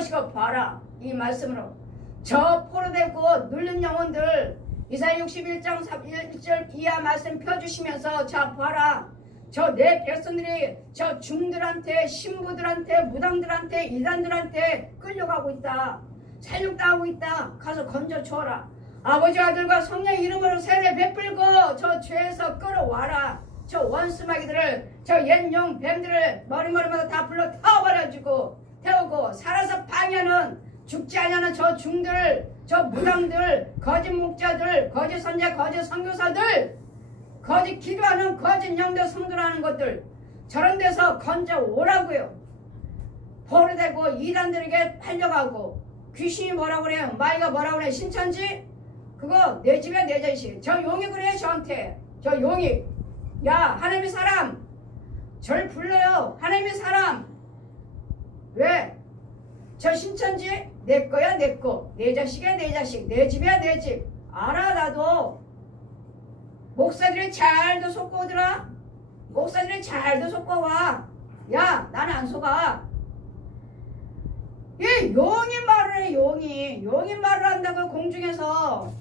시고 봐라. 이 말씀으로 저 포로되고 눌린 영혼들 이사야 61장 1절 이하 말씀 펴주시면서 자 봐라. 저 내 백성들이 저 중들한테 신부들한테 무당들한테 이단들한테 끌려가고 있다. 살육당하고 있다. 가서 건져줘라. 아버지 아들과 성령의 이름으로 세례 베풀고 저 죄에서 끌어와라. 저 원수마귀들을 저 옛용 뱀들을 머리머리마다 다 불러 태우고 살아서 방해하는 죽지 아니하는 저 중들 저 무당들 거짓 목자들 거짓 선자 거짓 선교사들 거짓 기도하는 거짓 영도 성도라는 것들 저런 데서 건져 오라고요. 포로되고 이단들에게 팔려가고 귀신이 뭐라고 그래요? 마귀가 뭐라고 그래? 신천지? 그거 내 집에 내 자식. 저 용이 그래요 저한테. 저 용이 야 하나님의 사람 절 불러요. 하나님의 사람 왜? 저 신천지 내 거야 내 거. 내 자식이야 내 자식. 내 집이야 내 집. 알아 나도. 목사들이 잘도 속고 오더라. 목사들이 잘도 속고 와. 야 나는 안 속아. 이 용이 말을 해. 용이 말을 한다고 공중에서.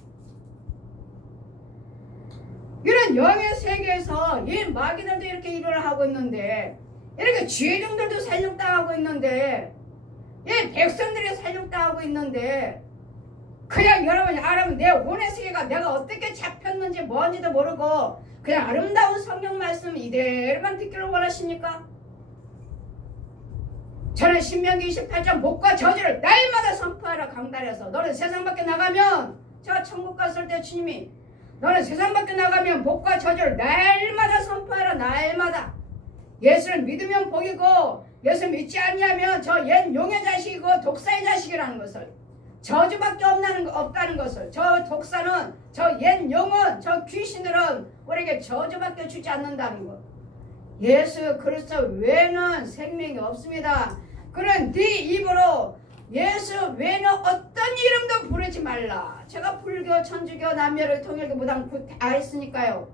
이런 영의 세계에서 이 마귀들도 이렇게 일을 하고 있는데 이렇게 죄종들도 살육당하고 있는데 이 백성들이 살육당하고 있는데 그냥 여러분이 알아면 내 혼의 세계가 내가 어떻게 잡혔는지 뭔지도 모르고 그냥 아름다운 성경 말씀 이대로만 듣기를 원하십니까? 저는 신명기 28장 목과 저주를 날마다 선포하라 강단에서 너는 세상 밖에 나가면 저 천국 갔을 때 주님이 너는 세상 밖에 나가면 복과 저주를 날마다 선포하라. 날마다. 예수를 믿으면 복이고 예수 믿지 않냐면 저 옛 용의 자식이고 독사의 자식이라는 것을 저주밖에 없다는 것을 저 독사는 저 옛 용은 저 귀신들은 우리에게 저주밖에 주지 않는다는 것. 예수 그리스도 외에는 생명이 없습니다. 그런 네 입으로 예수 외에는 어떤 이름도 부르지 말라. 제가 불교, 천주교, 남녀를 통일교, 무당 다 했으니까요.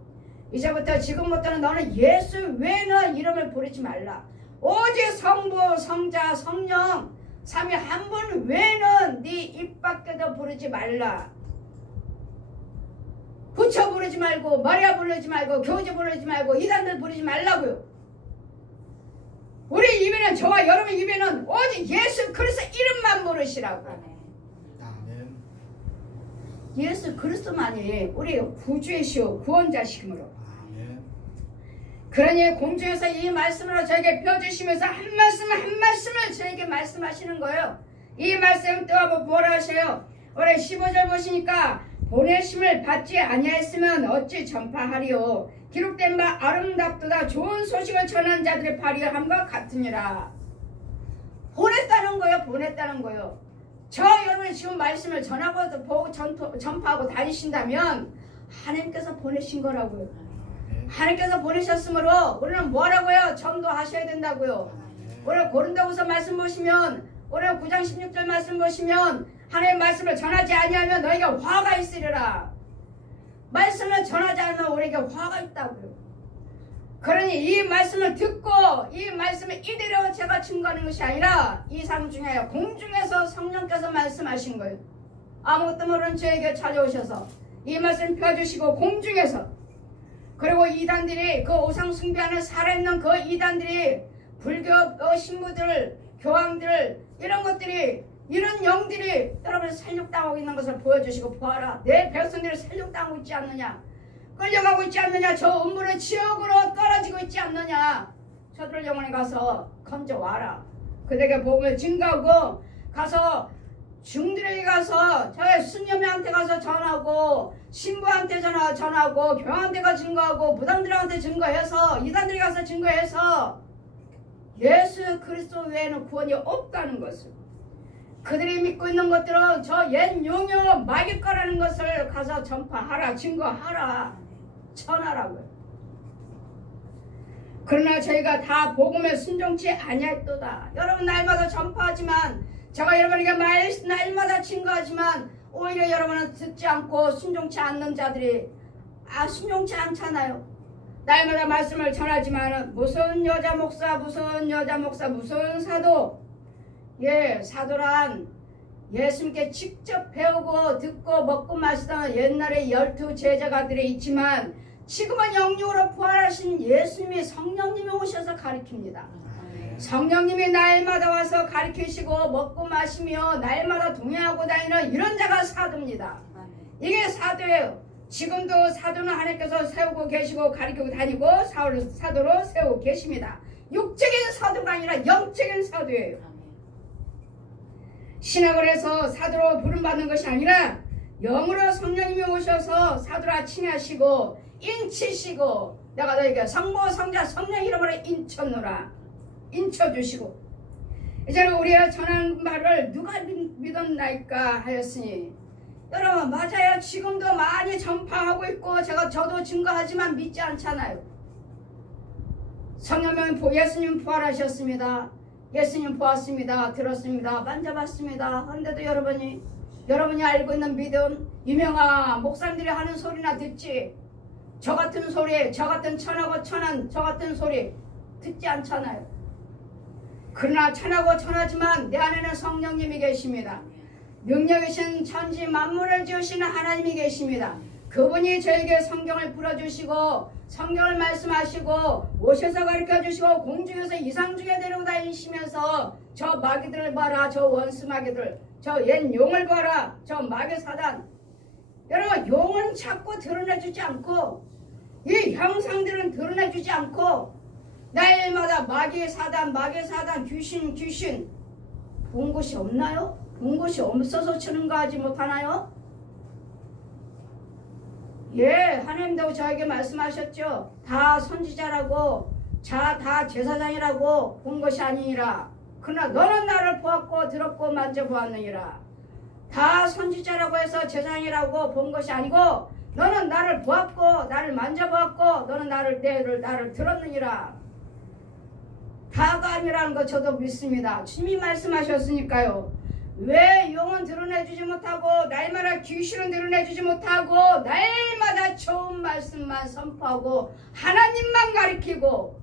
이제부터 지금부터는 너는 예수 외에는 이름을 부르지 말라. 오직 성부, 성자, 성령 삼위 한 분 외에는 네 입 밖에도 부르지 말라. 부처 부르지 말고 마리아 부르지 말고 교주 부르지 말고 이단들 부르지 말라고요. 우리 입에는 저와 여러분 입에는 오직 예수 그리스도 이름만 부르시라고. 아멘. 예수 그리스도만이 우리 구주이시오 구원자시므로. 아멘. 그러니 공주에서 이 말씀으로 저에게 펴주시면서 한 말씀을 저에게 말씀하시는 거예요. 이 말씀 또 한번 뭐라 하셔요? 올해 15절 보시니까 보내심을 받지 아니하였으면 어찌 전파하리요. 기록된 바 아름답도다 좋은 소식을 전한 자들의 발휘함과 같으니라. 보냈다는 거예요. 저 여러분이 지금 말씀을 전하고 전파하고 다니신다면 하나님께서 보내신 거라고요. 하나님께서 보내셨으므로 우리는 뭐라고요? 전도하셔야 된다고요. 오늘 고린도후서 말씀 보시면 오늘 9장 16절 말씀 보시면 하나님의 말씀을 전하지 아니하면 너희에게 화가 있으리라. 말씀을 전하지 않으면 우리에게 화가 있다고요. 그러니 이 말씀을 듣고 이 말씀을 이대로 제가 증거하는 것이 아니라 이상 중에 공중에서 성령께서 말씀하신 거예요. 아무것도 모르는 저에게 찾아오셔서 이 말씀 펴주시고 공중에서 그리고 이단들이 그 우상 숭배하는 살아있는 그 이단들이 불교 신부들 교황들 이런 것들이 이런 영들이 여러분 살육당하고 있는 것을 보여주시고 보아라. 내 백성들이 살육당하고 있지 않느냐. 끌려가고 있지 않느냐. 저 음부의 지옥으로 떨어지고 있지 않느냐. 저들 영혼에 가서 건져와라. 그들에게 복음을 증거하고 가서 중들에게 가서 저의 수녀매한테 가서 전하고 신부한테 전하고 교황한테 가서 증거하고 무당들한테 증거해서 이단들이 가서 증거해서 예수 그리스도 외에는 구원이 없다는 것을 그들이 믿고 있는 것들은 저 옛 용요 마귀 거라는 것을 가서 전파하라 증거하라 전하라고요. 그러나 저희가 다 복음에 순종치 아니했도다. 여러분 날마다 전파하지만 제가 여러분에게 날마다 증거하지만 오히려 여러분은 듣지 않고 순종치 않는 자들이 순종치 않잖아요. 날마다 말씀을 전하지만 무슨 여자 목사 무슨 사도 예, 사도란 예수님께 직접 배우고 듣고 먹고 마시던 옛날에 12 제자가들이 있지만 지금은 영육으로 부활하신 예수님이 성령님이 오셔서 가르칩니다. 성령님이 날마다 와서 가르치시고 먹고 마시며 날마다 동행하고 다니는 이런 자가 사도입니다. 이게 사도예요. 지금도 사도는 하나님께서 세우고 계시고 가르치고 다니고 사도로 세우고 계십니다. 육적인 사도가 아니라 영적인 사도예요. 신학을 해서 사도로 부름받는 것이 아니라 영으로 성령님이 오셔서 사도라 칭하시고 인치시고 내가 너에게 성부 성자 성령 이름으로 인쳤노라 인쳐주시고 이제는 우리의 전한 말을 누가 믿었나이까 하였으니 여러분 맞아요. 지금도 많이 전파하고 있고 저도 증거하지만 믿지 않잖아요. 성령님 예수님 부활하셨습니다. 예수님 보았습니다. 들었습니다. 만져봤습니다. 그런데도 여러분이 알고 있는 믿음 유명한 목사님들이 하는 소리나 듣지 저 같은 소리 저 같은 천하고 천한 저 같은 소리 듣지 않잖아요. 그러나 천하고 천하지만 내 안에는 성령님이 계십니다. 능력이신 천지 만물을 지으시는 하나님이 계십니다. 그분이 저에게 성경을 풀어주시고 성경을 말씀하시고 오셔서 가르쳐주시고 공중에서 이상중에 데리고 다니시면서 저 마귀들을 봐라. 저 원수 마귀들 저 옛 용을 봐라. 저 마귀 사단 여러분 용은 자꾸 드러내주지 않고 이 형상들은 드러내주지 않고 날마다 마귀 사단 귀신 본 곳이 없나요? 본 곳이 없어서 증거하지 못하나요? 예, 하나님도 저에게 말씀하셨죠. 다 선지자라고 다 제사장이라고 본 것이 아니니라. 그러나 너는 나를 보았고 들었고 만져보았느니라. 다 선지자라고 해서 제사장이라고 본 것이 아니고 너는 나를 보았고 나를 만져보았고 너는 나를 들었느니라. 다가 아니라는 거 저도 믿습니다. 주님이 말씀하셨으니까요. 왜 용은 드러내주지 못하고 날마다 귀신은 드러내주지 못하고 날마다 좋은 말씀만 선포하고 하나님만 가리키고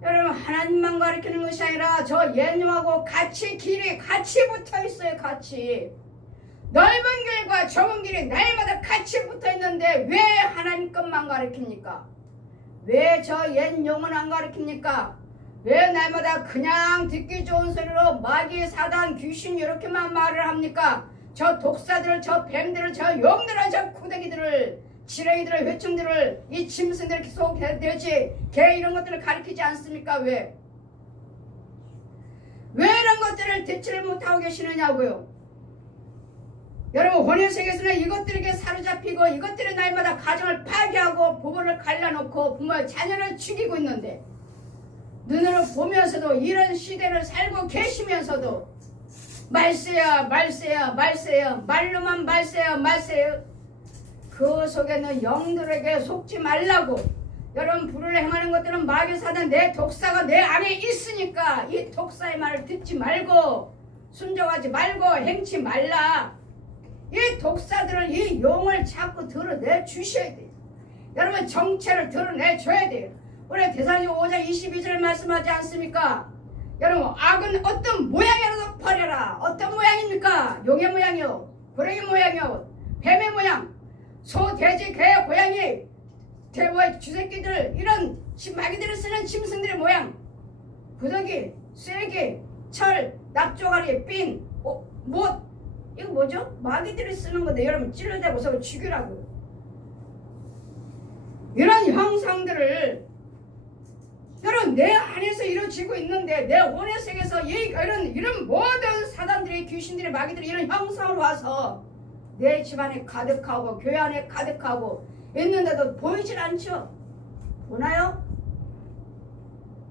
여러분 하나님만 가리키는 것이 아니라 저 예님하고 길이 같이 붙어있어요. 같이 넓은 길과 좁은 길이 날마다 같이 붙어있는데 왜 하나님 것만 가리킵니까? 왜 저 옛 용은 안 가리킵니까? 왜 날마다 그냥 듣기 좋은 소리로 마귀 사단 귀신 이렇게만 말을 합니까? 저 독사들을 저 뱀들을 저 용들을 저 구데기들을 지렁이들을 회충들을 이 짐승들 속 돼지 개 이런 것들을 가리키지 않습니까? 왜 이런 것들을 대치를 못하고 계시느냐고요. 여러분 혼인세계에서는 이것들에게 사로잡히고 이것들이 날마다 가정을 파괴하고 부부를 갈라놓고 부모의 자녀를 죽이고 있는데 눈으로 보면서도 이런 시대를 살고 계시면서도 말세야 말로만 말세야 그 속에는 영들에게 속지 말라고. 여러분 불을 행하는 것들은 마귀 사단 내 독사가 내 안에 있으니까 이 독사의 말을 듣지 말고 순종하지 말고 행치 말라. 이 독사들을 이 용을 자꾸 드러내 주셔야 돼요. 여러분 정체를 드러내 줘야 돼요. 우리 대사님 5장 22절 말씀하지 않습니까? 여러분 악은 어떤 모양이라도 버려라. 어떤 모양입니까? 용의 모양이요, 고랭이 모양이요, 뱀의 모양, 소, 돼지, 개, 고양이, 대와 쥐새끼들 이런 마귀들을 쓰는 짐승들의 모양, 구더기, 쐐기, 철, 납조가리, 핀, 못 이거 뭐죠? 마귀들이 쓰는 건데 여러분 찔러대고서 죽이라고요. 이런 형상들을 여러분 내 안에서 이루어지고 있는데 내 혼의 세계에서 이런 모든 사단들이 귀신들이 마귀들이 이런 형상으로 와서 내 집안에 가득하고 교회 안에 가득하고 있는데도 보이질 않죠? 보나요?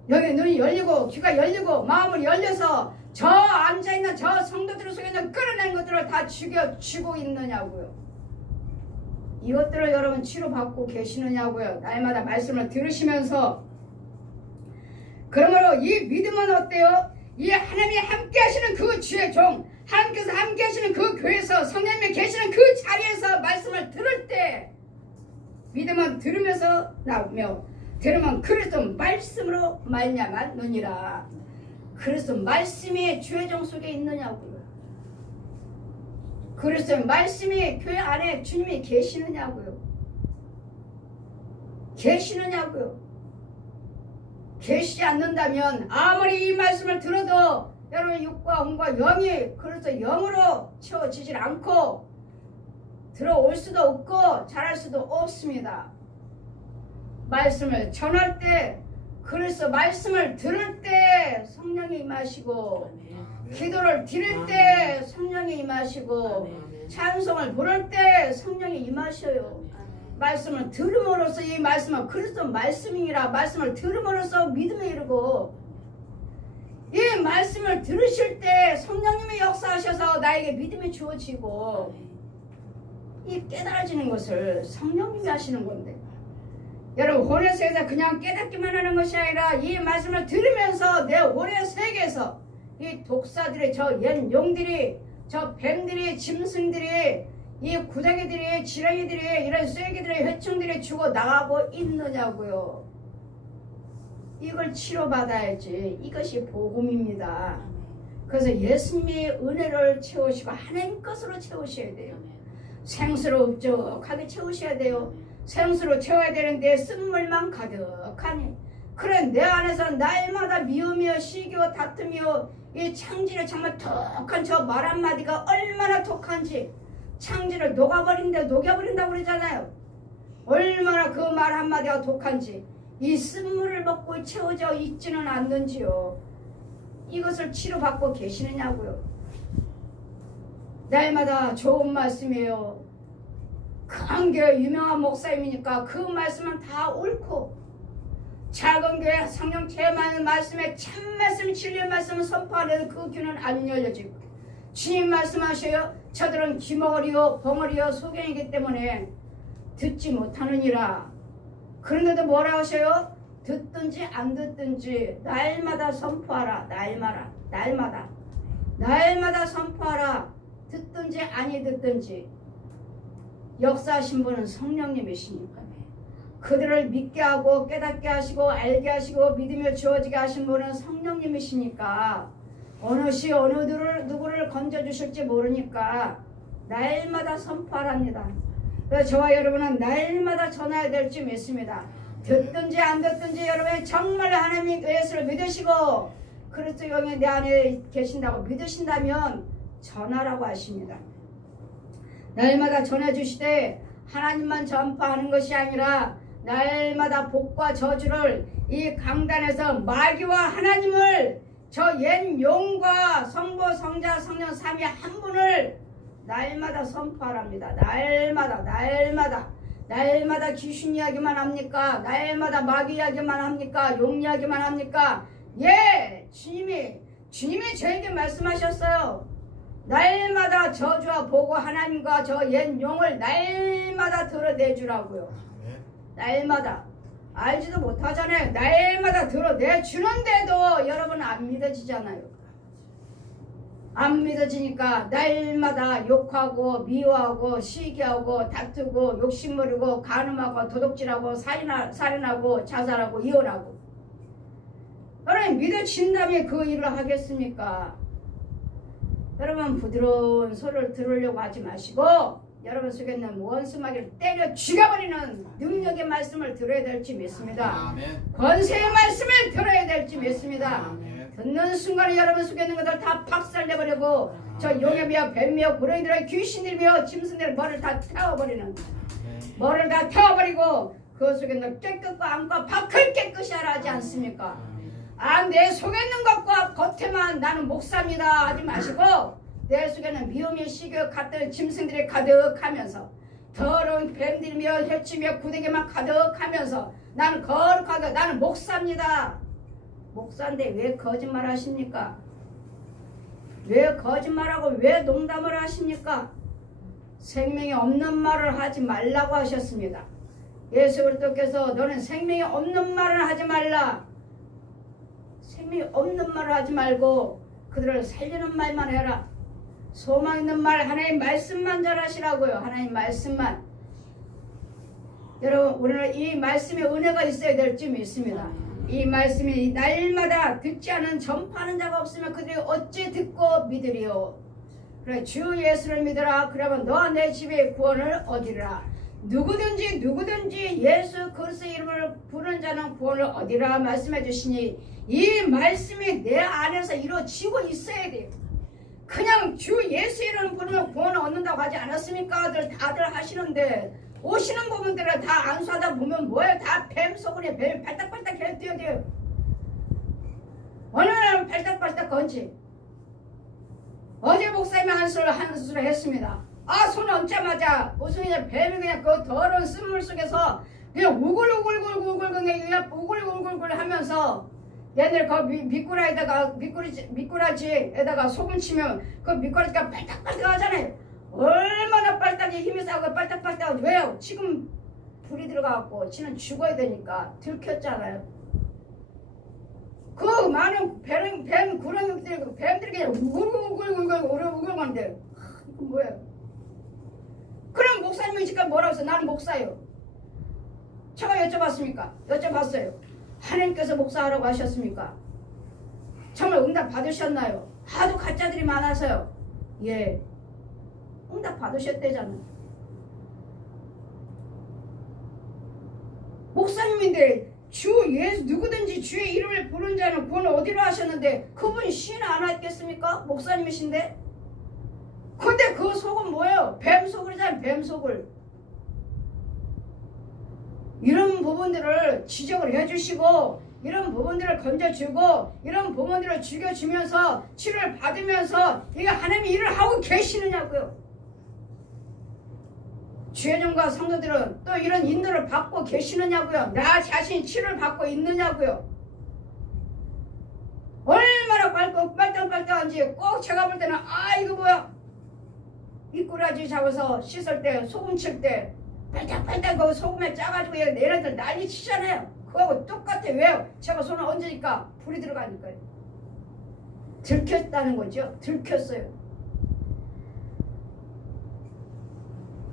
여기 눈이 열리고 귀가 열리고 마음을 열려서 저 앉아있는 저 성도들 속에 있는 끌어낸 것들을 다 죽여주고 있느냐고요. 이것들을 여러분 치료받고 계시느냐고요. 날마다 말씀을 들으시면서. 그러므로 이 믿음은 어때요? 이 하나님이 함께 하시는 그 주의 종, 하나님께서 함께 하시는 그 교회에서 성령님이 계시는 그 자리에서 말씀을 들을 때 믿음은 들으면서 나오며 들으면 그리스도 말씀으로 말미암았느니라. 그래서 말씀이 죄정 속에 있느냐고요. 그래서 말씀이 교회 안에 주님이 계시느냐고요. 계시느냐고요. 계시지 않는다면 아무리 이 말씀을 들어도 여러분의 육과 혼과 영이 그래서 영으로 채워지질 않고 들어올 수도 없고 잘할 수도 없습니다. 말씀을 전할 때 그래서 말씀을 들을 때 성령이 임하시고 기도를 드릴 때 성령이 임하시고 찬송을 부를 때 성령이 임하셔요. 말씀을 들음으로써 이 말씀은 그리스도 말씀이라 말씀을 들음으로써 믿음에 이르고 이 말씀을 들으실 때 성령님이 역사하셔서 나에게 믿음이 주어지고 이 깨달아지는 것을 성령님이 하시는 건데 여러분 혼의 세계에서 그냥 깨닫기만 하는 것이 아니라 이 말씀을 들으면서 내 혼의 세계에서 이 독사들이 저 옛 용들이 저 뱀들이 짐승들이 이 구덩이들이 지렁이들이 이런 쐐기들이 회충들이 죽어 나가고 있느냐고요. 이걸 치료받아야지. 이것이 복음입니다. 그래서 예수님의 은혜를 채우시고 하나님 것으로 채우셔야 돼요. 생수로 흡족하게 채우셔야 돼요. 생수로 채워야 되는데 쓴물만 가득하니 그래 내 안에서 날마다 미우며 시기와 다투며 이 창질의 정말 독한 저 말 한마디가 얼마나 독한지 창질을 녹여버린다고 그러잖아요. 얼마나 그 말 한마디가 독한지 이 쓴물을 먹고 채워져 있지는 않는지요. 이것을 치료받고 계시느냐고요. 날마다 좋은 말씀이에요. 큰 교회 유명한 목사님이니까 그 말씀은 다 옳고 작은 교회 성령 체험하는 말씀에 참 말씀 진리의 말씀을 선포하려는 그 귀는 안 열려지고 주님 말씀하셔요. 저들은 귀머거리요 벙어리요 소경이기 때문에 듣지 못하느니라. 그런데도 뭐라 하셔요? 듣든지 안 듣든지 날마다 선포하라. 날마다 선포하라. 듣든지 아니 듣든지 역사하신 분은 성령님이시니까 그들을 믿게 하고 깨닫게 하시고 알게 하시고 믿으며 주어지게 하신 분은 성령님이시니까 어느 시 어느 누구를 건져주실지 모르니까 날마다 선포하랍니다. 그래서 저와 여러분은 날마다 전해야 될지 믿습니다. 듣든지 안 듣든지 여러분이 정말 하나님의 예수를 믿으시고 그리스도 영이 내 안에 계신다고 믿으신다면 전하라고 하십니다. 날마다 전해주시되 하나님만 전파하는 것이 아니라 날마다 복과 저주를 이 강단에서 마귀와 하나님을 저 옛 용과 성부 성자 성령 삼위 한 분을 날마다 선포하랍니다. 날마다 귀신 이야기만 합니까? 날마다 마귀 이야기만 합니까? 용 이야기만 합니까? 예, 주님이 저에게 말씀하셨어요. 날마다 저주와 보고 하나님과 저 옛 용을 날마다 드러내주라고요. 날마다 알지도 못하잖아요. 날마다 드러내주는데도 여러분 안 믿어지잖아요. 안 믿어지니까 날마다 욕하고 미워하고 시기하고 다투고 욕심부리고 간음하고 도둑질하고 살인하고 자살하고 이혼하고 여러분 믿어진다면 그 일을 하겠습니까? 여러분 부드러운 소리를 들으려고 하지 마시고 여러분 속에 있는 원수마귀를 때려 죽여버리는 능력의 말씀을 들어야 될지 믿습니다. 권세의 말씀을 들어야 될지 믿습니다. 듣는 순간에 여러분 속에 있는 것들 다 박살내버리고 저 용염이여 뱀이여 구렁이들의 귀신들이며 짐승들의 머리를 다 태워버리는 머리를 다 태워버리고 그 속에 있는 깨끗과 안과 밖을 깨끗이 하라 하지 않습니까? 내 속에 있는 것과 겉에만 나는 목사입니다 하지 마시고 내 속에는 미움이 시겨 같은 짐승들이 가득하면서 더러운 뱀들이며 해치며 구데기만 가득하면서 나는 거룩하게 나는 목사입니다. 목사인데 왜 거짓말 하십니까? 왜 거짓말하고 왜 농담을 하십니까? 생명이 없는 말을 하지 말라고 하셨습니다. 예수 그리스도께서 너는 생명이 없는 말을 하지 말라. 생명이 없는 말을 하지 말고 그들을 살리는 말만 해라. 소망 있는 말 하나님 말씀만 전하시라고요. 하나님 말씀만. 여러분 우리는 이 말씀에 은혜가 있어야 될지 믿습니다. 이 말씀이 날마다 듣지 않은 전파하는 자가 없으면 그들이 어찌 듣고 믿으리요. 그래 주 예수를 믿으라. 그러면 너와 내 집에 구원을 얻으리라. 누구든지 예수 그리스도의 이름을 부르는 자는 구원을 얻으리라 말씀해 주시니 이 말씀이 내 안에서 이루어지고 있어야 돼요. 그냥 주 예수 이름 부르면 구원을 얻는다고 하지 않았습니까? 다들 하시는데 오시는 부분들은 다 안수하다 보면 뭐예요? 다 뱀 속으로 뱀 발딱발딱 뛰어야 돼요. 어느 날 발딱발딱 건지 어제 목사님이 한수를 했습니다. 아, 손 얹자마자 무슨 그냥 뱀이 그냥 그 더러운 쓴물 속에서 그냥 우글우글우글우글 그냥 우글우글우글 하면서 얘들 그 미꾸라지에다가 소금 치면 그 미꾸라지가 빨딱빨딱 하잖아요. 얼마나 빨딱이 힘이 세고 빨딱빨딱. 왜요? 지금 불이 들어가갖고 지는 죽어야 되니까 들켰잖아요. 그 많은 뱀 구렁이들 뱀들이 그냥 우글우글우글 하는데 이거 뭐예요? 그럼 목사님이 지금 뭐라고 했어요? 나는 목사예요. 제가 여쭤봤어요. 하나님께서 목사하라고 하셨습니까? 정말 응답 받으셨나요? 하도 가짜들이 많아서요. 예, 응답 받으셨대잖아요. 목사님인데 주 예수 누구든지 주의 이름을 부른 자는 구원을 어디로 하셨는데 그분이 시인 안 했겠습니까? 목사님이신데. 근데 그 속은 뭐예요? 뱀속을이잖아요. 뱀속을. 이런 부분들을 지적을 해주시고 이런 부분들을 건져주고 이런 부분들을 죽여주면서 치료를 받으면서 이게 하나님이 일을 하고 계시느냐고요. 주회종과 성도들은 또 이런 인도를 받고 계시느냐고요. 나 자신이 치료를 받고 있느냐고요. 얼마나 빨딱빨딱한지 꼭 제가 볼 때는 아 이거 뭐야 미꾸라지 잡아서 씻을 때 소금 칠 때 빨딱빨딱 그 소금에 짜가지고 얘네들 난리 치잖아요. 그거하고 똑같아. 왜요? 제가 손을 얹으니까 불이 들어가니까요. 들켰다는 거죠. 들켰어요.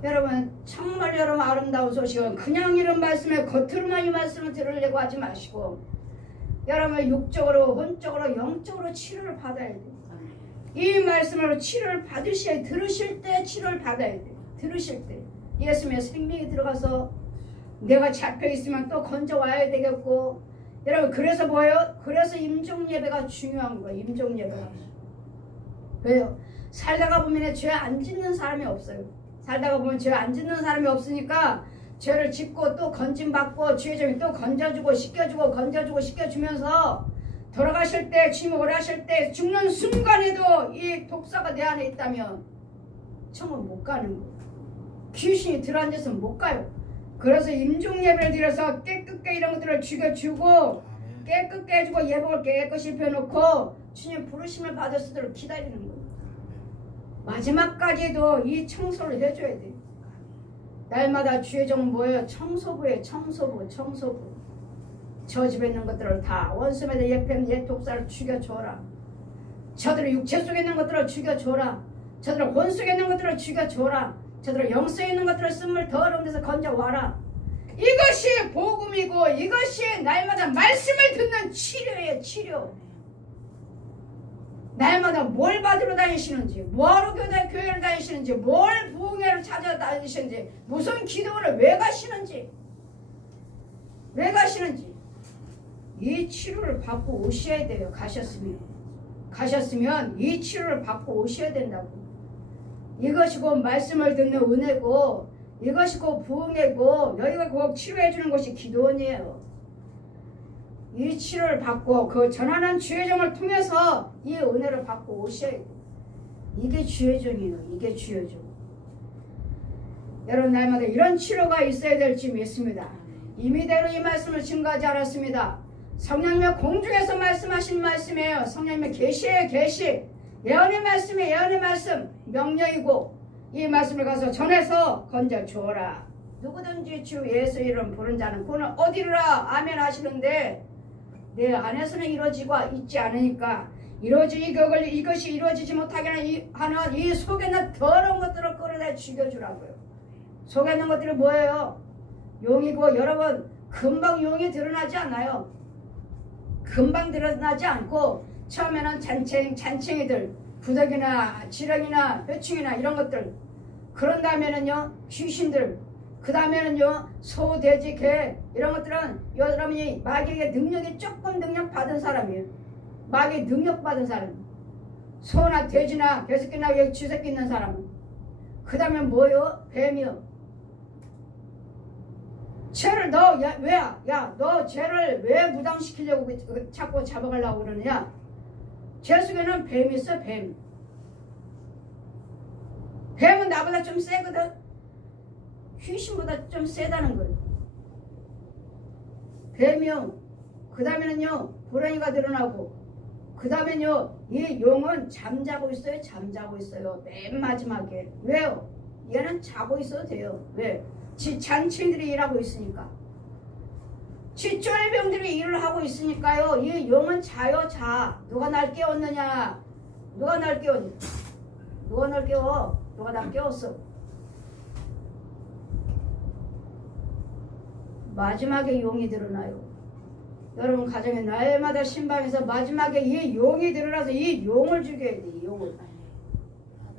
여러분 정말 여러분 아름다운 소식은 그냥 이런 말씀에 겉으로만 이 말씀을 들으려고 하지 마시고 여러분 육적으로 혼적으로 영적으로 치료를 받아야 돼요. 이 말씀으로 치료를 받으셔야 들으실 때 치료를 받아야 돼요. 들으실 때 예수님의 생명이 들어가서 내가 잡혀 있으면 또 건져 와야 되겠고 여러분 그래서 뭐예요? 그래서 임종 예배가 중요한 거예요. 임종 예배가. 왜요? 살다가 보면 죄 안 짓는 사람이 없어요. 살다가 보면 죄 안 짓는 사람이 없으니까 죄를 짓고 또 건짐받고 주의 또 건져주고 씻겨주고 건져주고 씻겨주면서 돌아가실 때 주님 오라실 때 죽는 순간에도 이 독사가 내 안에 있다면 천국 못 가는 거예요. 귀신이 들어앉아서 못 가요. 그래서 임종 예배를 드려서 깨끗게 이런 것들을 죽여주고 깨끗게 해주고 예복을 깨끗이 입혀놓고 주님 부르심을 받을 수 있도록 기다리는 거예요. 마지막까지도 이 청소를 해줘야 돼요. 날마다 주의 종 뭐예요? 청소부예요. 청소부. 저 집에 있는 것들을 다 원수매들 옛 독사를 죽여줘라. 저들의 육체 속에 있는 것들을 죽여줘라. 저들의 혼 속에 있는 것들을 죽여줘라. 저들의 영 속에 있는 것들을 쓴물 더러운 데서 건져와라. 이것이 복음이고 이것이 날마다 말씀을 듣는 치료예요. 치료. 날마다 뭘 받으러 다니시는지, 뭐하러 교회를 다니시는지, 뭘 부흥회를 찾아다니시는지, 무슨 기도를 왜 가시는지 이 치료를 받고 오셔야 돼요. 가셨으면 이 치료를 받고 오셔야 된다고. 이것이 곧 말씀을 듣는 은혜고 이것이 곧 부흥회고 여기가 꼭 치료해 주는 것이 기도원이에요. 이 치료를 받고 그 전하는 주의종을 통해서 이 은혜를 받고 오셔야 돼요. 이게 주의종이에요. 이게 주의종. 여러분 날마다 이런 치료가 있어야 될지 믿습니다. 임의대로 이 말씀을 증거하지 않았습니다. 성령님의 공중에서 말씀하신 말씀이에요. 성령님의 계시예요. 계시. 예언의 말씀이 예언의 말씀. 명령이고 이 말씀을 가서 전해서 건져주어라. 누구든지 주 예수 이름 부른 자는 구원을 얻으리라. 아멘 하시는데 내 안에서는 이루어지고 있지 않으니까 이것이 이루어지지 못하게 하는 이 속에 있는 더러운 것들을 끌어내 죽여주라고요. 속에 있는 것들이 뭐예요? 용이고 여러분 금방 용이 드러나지 않아요. 금방 드러나지 않고 처음에는 잔챙이들 구더기나 지렁이나 회충이나 이런 것들, 그런 다음에는요 귀신들, 그 다음에는요 소, 돼지, 개, 이런 것들은 여러분이 마귀에게 능력이 조금 능력 받은 사람이에요. 마귀 능력 받은 사람, 소나 돼지나 개새끼나 쥐새끼 있는 사람은. 그 다음에 뭐요? 뱀이요. 죄를 너 죄를 왜 무당시키려고 자꾸 잡아가려고 그러느냐? 죄 속에는 뱀이 있어. 뱀은 나보다 좀 세거든. 귀신보다 좀 세다는 거예요. 뱀이요. 그 다음에는요 호랑이가 드러나고, 그 다음에는요 이 용은 잠자고 있어요. 잠자고 있어요. 맨 마지막에. 왜요? 얘는 자고 있어도 돼요. 왜? 지 잔치들이 일하고 있으니까. 지 쫄병들이 일을 하고 있으니까요. 이 용은 자요. 자. 누가 날 깨웠느냐? 누가 날 깨웠냐? 누가 날 깨워? 누가 날 깨웠어? 마지막에 용이 드러나요. 여러분 가정에 날마다 신방에서 마지막에 이 용이 드러나서 이 용을 죽여야 돼. 이 용을.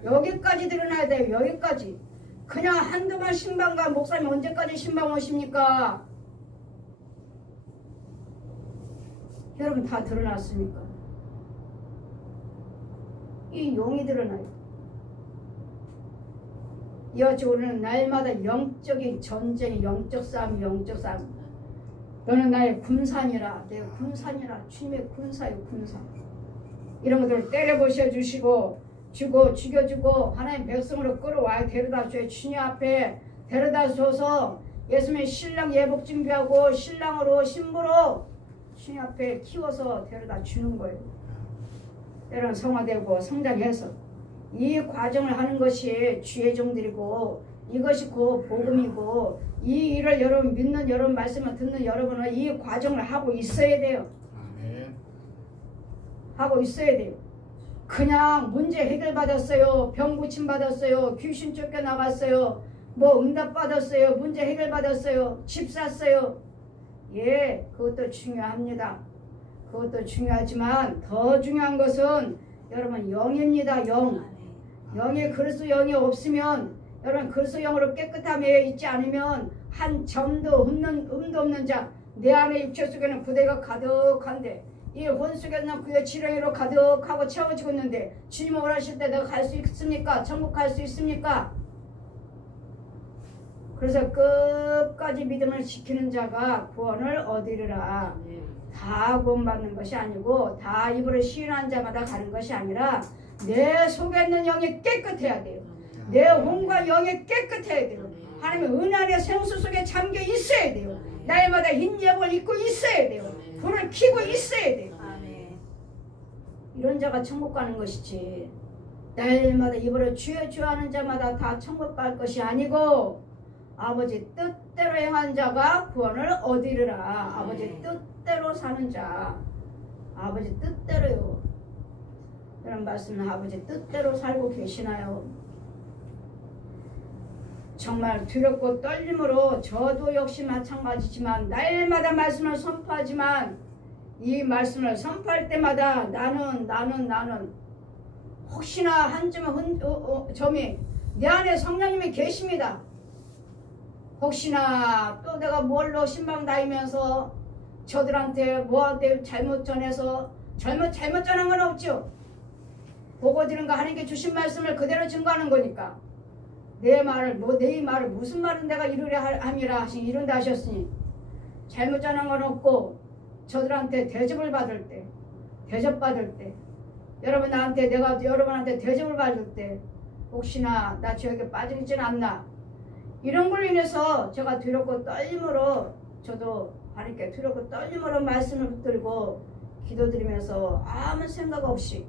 여기까지 드러나야 돼요. 여기까지. 그냥 한두번 신방가 목사님 언제까지 신방 오십니까? 여러분 다 드러났습니까? 이 용이 드러나요. 이어지 우리는 날마다 영적인 전쟁이, 영적 싸움. 너는 나의 군산이라. 내가 군산이라. 주님의 군사요, 군사. 이런 것들을 때려보셔 주시고 죽여주고 하나님 백성으로 끌어와야 데려다 줘요. 주님 앞에 데려다 줘서 예수님의 신랑 예복 준비하고 신랑으로 신부로 주님 앞에 키워서 데려다 주는 거예요. 여러분 성화되고 성장해서 이 과정을 하는 것이 주의 종들이고, 이것이 곧 복음이고, 이 일을 여러분 믿는 여러분 말씀을 듣는 여러분은 이 과정을 하고 있어야 돼요. 아멘. 하고 있어야 돼요. 그냥 문제 해결 받았어요. 병 고침 받았어요. 귀신 쫓겨나갔어요. 뭐 응답 받았어요. 문제 해결 받았어요. 집 샀어요. 예, 그것도 중요합니다. 그것도 중요하지만 더 중요한 것은 여러분 영입니다. 영의 그리스도 영이 없으면, 여러분 그리스도 영으로 깨끗함에 있지 않으면 한 점도 음도 없는 자, 내 안에 육체 속에는 부대가 가득한데 이 혼 속에는 그의 지렁이로 가득하고 채워지고 있는데 주님 원하실 때 내가 갈 수 있습니까? 천국 갈 수 있습니까? 그래서 끝까지 믿음을 지키는 자가 구원을 얻으리라. 다 구원받는 것이 아니고 다 입으로 시인한 자마다 가는 것이 아니라 내 속에 있는 영이 깨끗해야 돼요. 내 혼과 영이 깨끗해야 돼요. 하나님의 은혜의 생수 속에 잠겨 있어야 돼요. 날마다 흰 예복을 입고 있어야 돼요. 불을 켜고 있어야 돼요. 이런 자가 천국 가는 것이지, 날마다 입으로 주여 주여 하는 자마다 다 천국 갈 것이 아니고 아버지 뜻대로 행한 자가 구원을 얻으리라. 아버지 뜻대로 사는 자, 아버지 뜻대로요. 그런 말씀은 아버지 뜻대로 살고 계시나요? 정말 두렵고 떨림으로 저도 역시 마찬가지지만 나일마다 말씀을 선포하지만 이 말씀을 선포할 때마다 나는 혹시나 한 점이 내 안에 성령님이 계십니다. 혹시나 또 내가 뭘로 신방 다니면서 저들한테 뭐한테 잘못 전해서 잘못 전한 건 없죠. 보고 들은 거 하나님께 주신 말씀을 그대로 증거하는 거니까 내 말을 무슨 말을 내가 이루려 함이라 하시니 이룬다 하셨으니 잘못 전한 건 없고, 저들한테 대접을 받을 때 내가 여러분한테 대접을 받을 때 혹시나 나 죄악에 빠지진 않나, 이런 걸로 인해서 제가 두렵고 떨림으로, 저도 하나님께 두렵고 떨림으로 말씀을 붙들고 기도드리면서 아무 생각 없이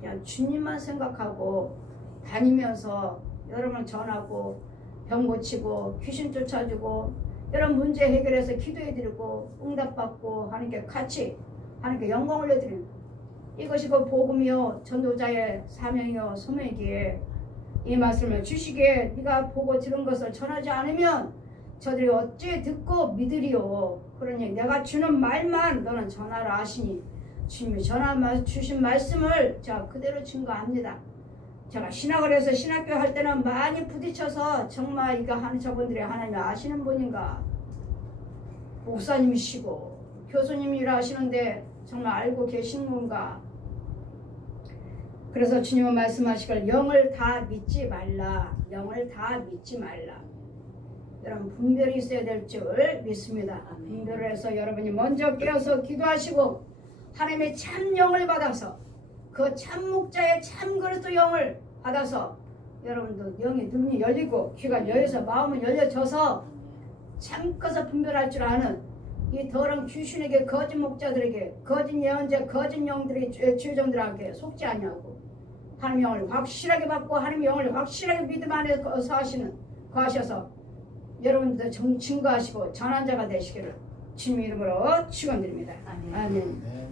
그냥 주님만 생각하고 다니면서 여러분을 전하고 병 고치고 귀신 쫓아주고 여러분 문제 해결해서 기도해드리고 응답받고 하나님께 같이 하나님께 영광 올려드리는, 이것이 그 복음이요 전도자의 사명이요 소명이기에 이 말씀을 주시기에 네가 보고 들은 것을 전하지 않으면 저들이 어찌 듣고 믿으리요. 그러니 내가 주는 말만 너는 전하라 하시니 주님이 주신 말씀을 제가 그대로 증거합니다. 제가 신학을 해서 신학교 할 때는 많이 부딪혀서 정말 이거 하는 저분들이 하나님 아시는 분인가, 목사님이시고 교수님이라 하시는데 정말 알고 계신 건가. 그래서 주님은 말씀하시길 영을 다 믿지 말라. 영을 다 믿지 말라. 여러분 분별이 있어야 될 줄 믿습니다. 분별을 해서 여러분이 먼저 깨어서 기도하시고 하나님의 참 영을 받아서 그 참 목자의 참 그리스도 영을 받아서 여러분도 영의 눈이 열리고 귀가 열려서 마음은 열려져서 참고서 분별할 줄 아는 이 더러운 귀신에게, 거짓 목자들에게, 거짓 예언자, 거짓 영들이 주정들에게 속지 않냐고 하나님 영을 확실하게 받고 하나님 영을 확실하게 믿음 안에 거하셔서 여러분들 증거하시고 전환자가 되시기를 주님 이름으로 축원드립니다. 아멘. 네.